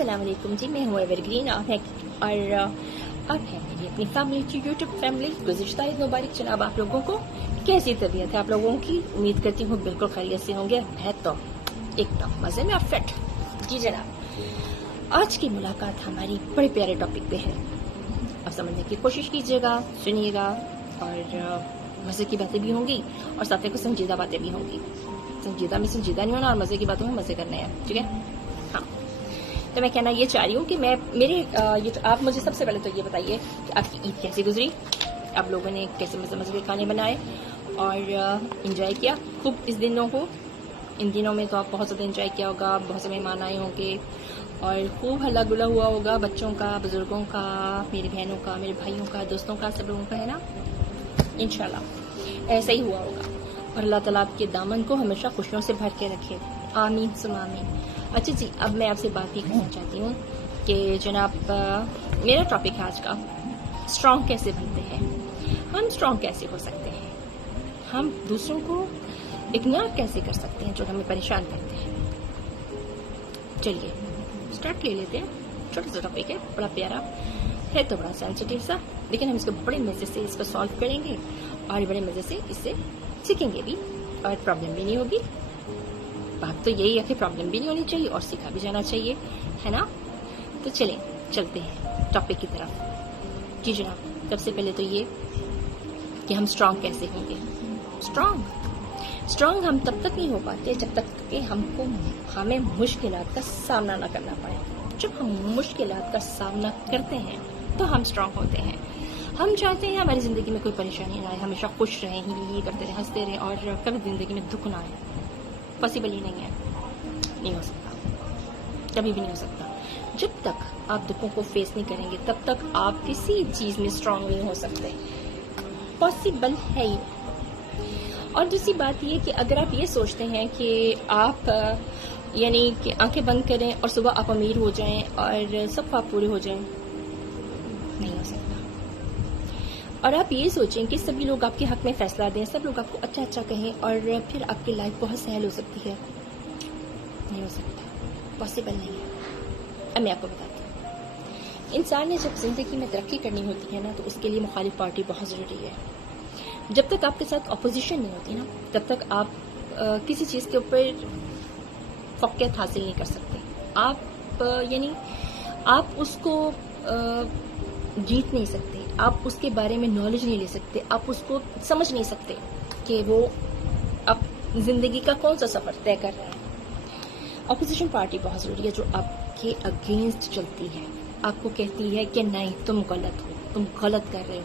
अस्सलाम वालेकुम जी, मैं हूँ एवरग्रीन आप हैं मेरी अपनी फैमिली की यूट्यूब फैमिली। गुज़िश्ता ईद मुबारक जनाब आप लोगों को। कैसी तबीयत है आप लोगों की? उम्मीद करती हूँ बिल्कुल खैरियत से होंगे। मैं तो एकदम मज़े में फिट जी जनाब। आज की मुलाकात हमारी बड़े प्यारे टॉपिक पे है। अब समझने की कोशिश कीजिएगा, सुनिएगा और मज़े की बातें भी होंगी और साथ में कुछ संजीदा बातें भी होंगी। संजीदा नहीं होना और मज़े की बातों में मज़े करने हैं, ठीक है? हाँ, तो मैं कहना ये चाह रही हूँ कि आप मुझे सबसे पहले तो ये बताइए कि आपकी ईद कैसी गुजरी, आप लोगों ने कैसे मज़े के खाने बनाए और इंजॉय किया खूब इस दिनों को। इन दिनों में तो आप बहुत ज़्यादा इंजॉय किया होगा, बहुत से मेहमान आए होंगे और खूब हल्ला गुल्ला हुआ होगा, बच्चों का, बुजुर्गों का, मेरी बहनों का, मेरे भाइयों का, दोस्तों का, सब लोगों का, है ना? इंशाल्लाह ऐसा ही हुआ होगा और अल्लाह ताला आपके दामन को हमेशा खुशियों से भर के रखे, आमीन सुम आमीन। अच्छा जी, अब मैं आपसे बात भी करना चाहती हूँ कि जनाब मेरा टॉपिक है आज का, स्ट्रॉन्ग कैसे बनते हैं हम, स्ट्रॉन्ग कैसे हो सकते हैं हम, दूसरों को इग्नोर कैसे कर सकते हैं जो हमें परेशान करते हैं। चलिए स्टार्ट ले लेते हैं। छोटा सा टॉपिक है, बड़ा प्यारा है तो बड़ा सेंसिटिव सा, लेकिन हम इसको बड़े मज़े से इसको सॉल्व करेंगे और बड़े मज़े से इससे सीखेंगे भी और प्रॉब्लम भी नहीं होगी। बात तो यही है कि प्रॉब्लम भी नहीं होनी चाहिए और सीखा भी जाना चाहिए, है ना? तो चलते हैं टॉपिक की तरफ। जी जनाब, सबसे पहले तो ये कि हम स्ट्रांग कैसे होंगे। स्ट्रांग हम तब तक नहीं हो पाते जब तक कि हमें मुश्किलात का सामना ना करना पड़े। जब हम मुश्किलात का सामना करते हैं तो हम स्ट्रांग होते हैं। हम चाहते हैं हमारी ज़िंदगी में कोई परेशानी ना आए, हमेशा खुश रहें, ही करते रहें, हंसते रहें और कभी ज़िंदगी में दुख ना आए। पॉसिबल ही नहीं है, नहीं हो सकता, कभी भी नहीं हो सकता। जब तक आप दुखों को फेस नहीं करेंगे तब तक आप किसी चीज़ में स्ट्रांग नहीं हो सकते, पॉसिबल है ही। और दूसरी बात ये कि अगर आप ये सोचते हैं कि आप यानी कि आंखें बंद करें और सुबह आप अमीर हो जाएं और सब ख्वाब पूरे हो जाएं, नहीं हो सकता। और आप ये सोचें कि सभी लोग आपके हक में फैसला दें, सब लोग आपको अच्छा अच्छा कहें और फिर आपकी लाइफ बहुत सहल हो सकती है, नहीं हो सकता, पॉसिबल नहीं है। अब मैं आपको बताती हूँ, इंसान ने जब जिंदगी में तरक्की करनी होती है ना तो उसके लिए मुखालिफ पार्टी बहुत ज़रूरी है। जब तक आपके साथ अपोजिशन नहीं होती ना तब तक आप किसी चीज़ के ऊपर फ़ौक़ियत हासिल नहीं कर सकते। आप यानी आप उसको जीत नहीं सकते, आप उसके बारे में नॉलेज नहीं ले सकते, आप उसको समझ नहीं सकते कि वो अब जिंदगी का कौन सा सफ़र तय कर रहा है। अपोजिशन पार्टी बहुत ज़रूरी है जो आपके अगेंस्ट चलती है, आपको कहती है कि नहीं तुम गलत हो, तुम गलत कर रहे हो।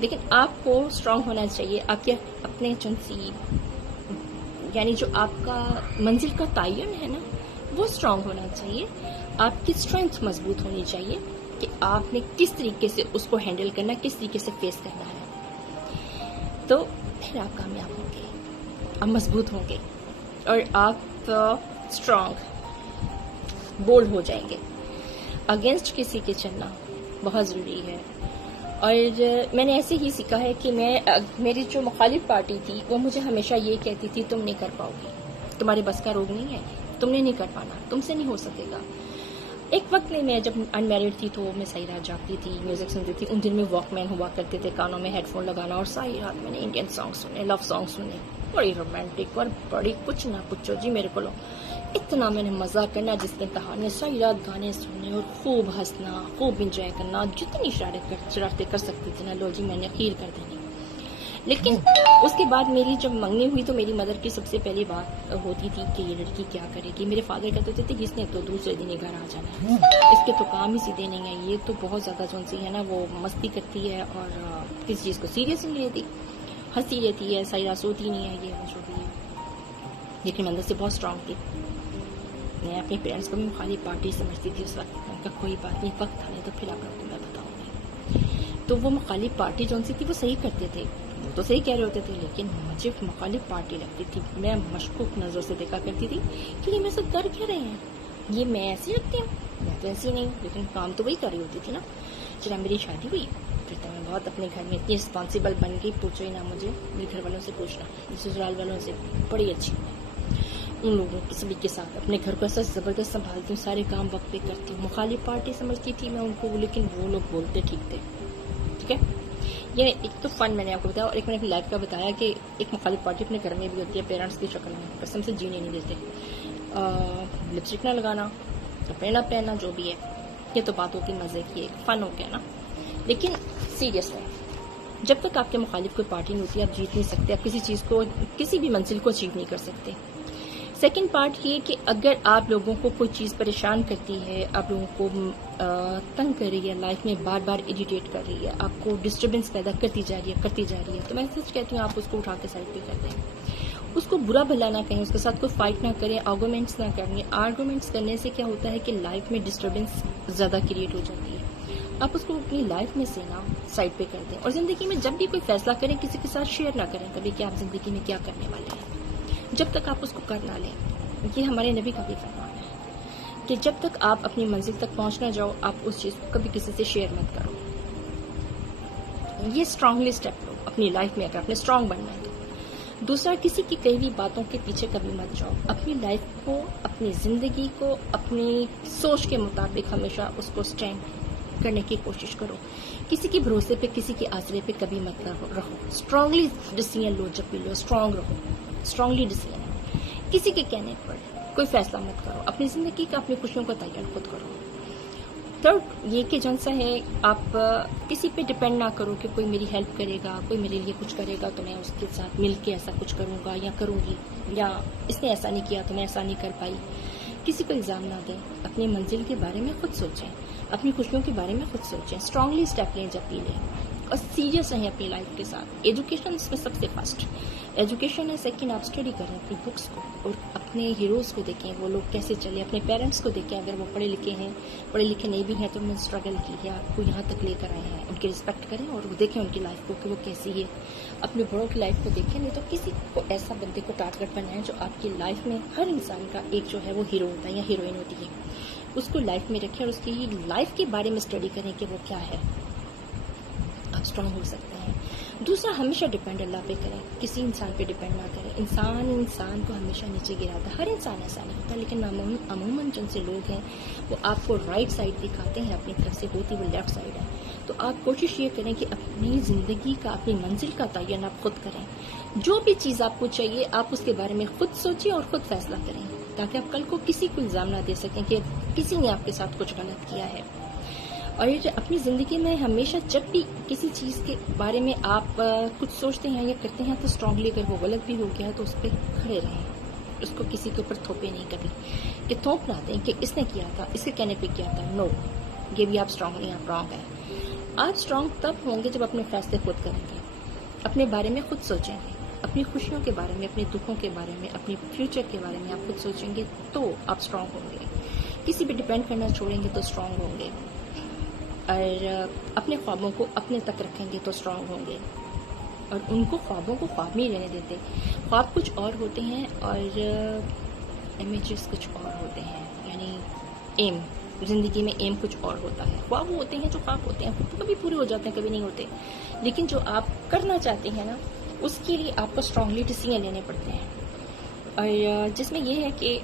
लेकिन आपको स्ट्रांग होना चाहिए, आपके अपने यानी जो आपका मंजिल का तयन है ना वो स्ट्रांग होना चाहिए। आपकी स्ट्रेंथ मजबूत होनी चाहिए कि आपने किस तरीके से उसको हैंडल करना, किस तरीके से फेस करना है। तो फिर आप कामयाब होंगे, आप मजबूत होंगे और आप स्ट्रांग बोल्ड हो जाएंगे। अगेंस्ट किसी के चलना बहुत ज़रूरी है। और मैंने ऐसे ही सीखा है कि मेरी जो मुखालिफ पार्टी थी वो मुझे हमेशा ये कहती थी तुम नहीं कर पाओगी, तुम्हारे बस का रोग नहीं है, तुमने नहीं कर पाना, तुमसे नहीं हो सकेगा। एक वक्त में मैं जब अनमैरिड थी तो मैं सारी रात जागती थी, म्यूजिक सुनती थी। उन दिन में वॉकमैन हुआ करते थे, कानों में हेडफोन लगाना और सारी रात मैंने इंडियन सॉन्ग सुने, लव सॉन्ग सुने, बड़ी रोमांटिक और बड़ी कुछ ना पूछो जी मेरे को इतना मैंने मज़ा करना जिसके इंतहा, सारी रात गाने सुनने और खूब हंसना, खूब इंजॉय करना, जितनी शरारतें कर सकती थी ना लो जी मैंने खीर कर देनी। लेकिन उसके बाद मेरी जब मंगनी हुई तो मेरी मदर की सबसे पहली बात होती थी कि ये लड़की क्या करेगी। मेरे फादर कहते थे कि इसने तो दूसरे दिन ही घर आ जाना है, इसके तो काम ही सीधे नहीं है, ये तो बहुत ज़्यादा जो सी है ना वो मस्ती करती है और किसी चीज़ को सीरियस नहीं लेती, हंसती रहती है, सारी रात सोती नहीं है, ये जो भी है। लेकिन अंदर से बहुत स्ट्रांग थी। मैं अपने पेरेंट्स को भी मुखालिफ पार्टी समझती थी उस वक्त। उनका कोई बात नहीं, वक्त था नहीं तो फिर आपको मैं बताऊँगी। तो वो मुखालिफ पार्टी जो सी थी वो सही करते थे, वो तो सही कह रहे होते थे, लेकिन मुझे मुखालिफ पार्टी लगती थी। मैं मशकूक नज़र से देखा करती थी कि ये मेरे से कर क्या रहे हैं, ये मैं ऐसी लगती हूँ, मैं तो ऐसी नहीं, लेकिन काम तो वही कर रही होती थी ना। जब मेरी शादी हुई फिर तो मैं बहुत अपने घर में इतनी रिस्पॉन्सिबल बन गई, पूछो ही ना मुझे, मेरे घर वालों से पूछना, ससुराल वालों से बड़ी अच्छी हूँ। उन लोगों के सभी के साथ अपने घर को ऐसा ज़बरदस्त संभालती हूँ, सारे काम वक्त पे करती हूँ। मुखालिफ पार्टी समझती थी मैं उनको, लेकिन वो लोग बोलते ठीक थे। ठीक है, ये एक तो फन मैंने आपको बताया, और एक मैंने अपनी लाइफ का बताया कि एक मुखालिफ पार्टी अपने घर में भी होती है, पेरेंट्स की शक्ल में, कसम से जीने नहीं देते। लिपस्टिक ना लगाना, कपड़े ना पहनना, जो भी है, ये तो बात होगी मज़े की, एक फन हो गया ना। लेकिन सीरियस है, जब तक आपके मुखालिफ कोई पार्टी नहीं होती, आप जीत नहीं सकते, आप किसी चीज़ को, किसी भी मंजिल को अचीव नहीं कर सकते। सेकंड पार्ट ये कि अगर आप लोगों को कोई चीज़ परेशान करती है, आप लोगों को तंग कर रही है, लाइफ में बार बार इरिटेट कर रही है, आपको डिस्टर्बेंस पैदा करती जा रही है, तो मैं सच कहती हूँ आप उसको उठा के साइड पे कर दें। उसको बुरा भला ना कहें, उसके साथ कोई फाइट ना करें, आर्गूमेंट्स ना करें। आर्गूमेंट्स करने से क्या होता है कि लाइफ में डिस्टर्बेंस ज़्यादा क्रिएट हो जाती है। आप उसको अपनी लाइफ में से ना साइड पे कर दें। और ज़िंदगी में जब भी कोई फैसला करें, किसी के साथ शेयर ना करें कभी कि आप ज़िंदगी में क्या करने वाले हैं, जब तक आप उसको कर ना लें। ये हमारे नबी का भी फरमान है कि जब तक आप अपनी मंजिल तक पहुंच ना जाओ, आप उस चीज़ को कभी किसी से शेयर मत करो। ये स्ट्रांगली स्टेप लो अपनी लाइफ में, अगर आपने स्ट्रांग बनना है तो। दूसरा, किसी की कही हुई बातों के पीछे कभी मत जाओ। अपनी लाइफ को, अपनी ज़िंदगी को अपनी सोच के मुताबिक हमेशा उसको स्टैंड करने की कोशिश करो। किसी के भरोसे पे, किसी के आसरे पे कभी मत रहो। स्ट्रांगली डिसीजन लो, जब भी लो स्ट्रांग रहो, स्ट्रांगली डिसीजन। किसी के कहने पर कोई फैसला मत करो, अपनी ज़िंदगी का, अपनी खुशियों का तयन खुद करो। थर्ड ये कि जौन सा है, आप किसी पे डिपेंड ना करो कि कोई मेरी हेल्प करेगा, कोई मेरे लिए कुछ करेगा तो मैं उसके साथ मिल के ऐसा कुछ करूँगा या करूँगी, या इसने ऐसा नहीं किया तो मैं ऐसा नहीं कर पाई। किसी को इल्ज़ाम ना दें, अपनी मंजिल के बारे में खुद सोचें, अपनी खुशियों के बारे में खुद सोचें, स्ट्रांगली स्टेप लें जब भी लें, और सीरियस रहें अपनी लाइफ के साथ। एजुकेशन इसमें सबसे फर्स्ट एजुकेशन है। सेकंड, आप स्टडी करें अपनी बुक्स को, और अपने हीरोज़ को देखें, वो लोग कैसे चले, अपने पेरेंट्स को देखें, अगर वो पढ़े लिखे हैं, पढ़े लिखे नहीं भी हैं तो उन्होंने स्ट्रगल की है, आपको यहाँ तक लेकर आए हैं, उनकी रिस्पेक्ट करें और देखें उनकी लाइफ को कि वो कैसी है। अपने बड़ों की लाइफ को देखें, नहीं तो किसी को ऐसा बंदे को टारगेट बनाएं जो आपकी लाइफ में, हर इंसान का एक जो है वो हीरो होता है या हीरोइन होती है, उसको लाइफ में रखें और उसकी लाइफ के बारे में स्टडी करें कि वो क्या है, आप स्ट्रांग हो सकते हैं। दूसरा, हमेशा डिपेंड अल्लाह पे करें, किसी इंसान पे डिपेंड ना करें। इंसान को हमेशा नीचे गिराता है, हर इंसान ऐसा नहीं होता, लेकिन अमूमन जिनसे लोग हैं वो आपको राइट साइड दिखाते हैं, अपनी तरफ से होती वो लेफ्ट साइड है। तो आप कोशिश ये करें कि अपनी ज़िंदगी का, अपनी मंजिल का तयन आप खुद करें। जो भी चीज़ आपको चाहिए आप उसके बारे में खुद सोचें और खुद फैसला करें, ताकि आप कल को किसी को इल्ज़ाम ना दे सकें कि किसी ने आपके साथ कुछ गलत किया है। और ये अपनी ज़िंदगी में हमेशा जब भी किसी चीज़ के बारे में आप कुछ सोचते हैं या करते हैं तो स्ट्रांगली, अगर वो गलत भी हो गया तो उस पर खड़े रहें, उसको किसी के ऊपर थोपे नहीं कभी, कि थोप ना दें कि इसने किया था, इसके कहने पे किया था। नो, ये भी आप स्ट्रांग नहीं, आप रॉन्ग है। आप स्ट्रांग तब होंगे जब अपने फैसले खुद करेंगे, अपने बारे में खुद सोचेंगे, अपनी खुशियों के बारे में, अपने दुखों के बारे में, अपने फ्यूचर के बारे में आप खुद सोचेंगे तो आप स्ट्रांग होंगे। किसी पे डिपेंड करना छोड़ेंगे तो स्ट्रांग होंगे, और अपने ख्वाबों को अपने तक रखेंगे तो स्ट्रांग होंगे। और उनको ख्वाबों को ख्वाब नहीं रहने देते। ख्वाब कुछ और होते हैं और इमेजेस कुछ और होते हैं, यानी एम, ज़िंदगी में एम कुछ और होता है। ख्वाब होते हैं जो ख्वाब होते हैं, कभी पूरे हो जाते हैं, कभी नहीं होते, लेकिन जो आप करना चाहते हैं ना, उसके लिए आपको स्ट्रांगली डिसीजन लेने पड़ते हैं। और जिसमें यह है कि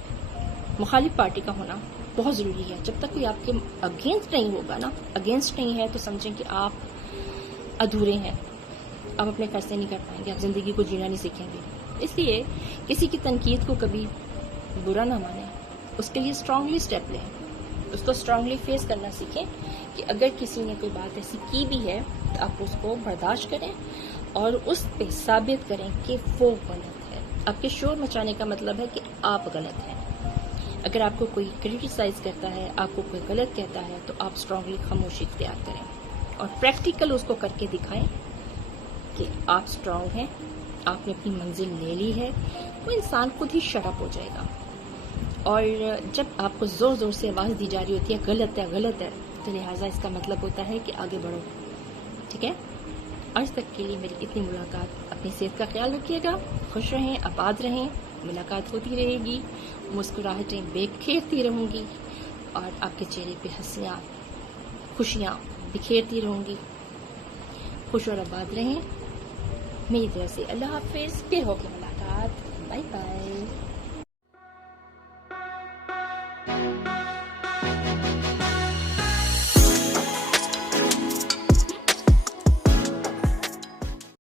मुखालिफ पार्टी का होना बहुत ज़रूरी है। जब तक कोई आपके अगेंस्ट नहीं होगा ना, अगेंस्ट नहीं है तो समझें कि आप अधूरे हैं, आप अपने फैसले नहीं कर पाएंगे, आप ज़िंदगी को जीना नहीं सीखेंगे। इसलिए किसी की तनकीद को कभी बुरा ना माने, उसके लिए स्ट्रांगली स्टेप लें, उसको स्ट्रांगली फेस करना सीखें कि अगर किसी ने कोई बात ऐसी की भी है तो आप उसको बर्दाश्त करें और उस पे साबित करें कि वो गलत है। आपके शोर मचाने का मतलब है कि आप गलत हैं। अगर आपको कोई क्रिटिसाइज करता है, आपको कोई गलत कहता है, तो आप स्ट्रांगली खामोशी इख्तियार करें और प्रैक्टिकल उसको करके दिखाएं कि आप स्ट्रांग हैं, आपने अपनी मंजिल ले ली है। वो इंसान खुद ही शट अप हो जाएगा। और जब आपको ज़ोर ज़ोर से आवाज़ दी जा रही होती है गलत है, तो लिहाजा इसका मतलब होता है कि आगे बढ़ो। ठीक है, आज तक के लिए मेरी इतनी मुलाकात। अपनी सेहत का ख्याल रखिएगा, खुश रहें, आबाद रहें, मुलाकात होती रहेगी, मुस्कुराहटें बिखेरती रहूँगी और आपके चेहरे पे हंसियाँ, खुशियाँ बिखेरती रहूँगी। खुश और आबाद रहें। मेरी तरफ से अल्लाह हाफिज़, फिर होगी मुलाकात।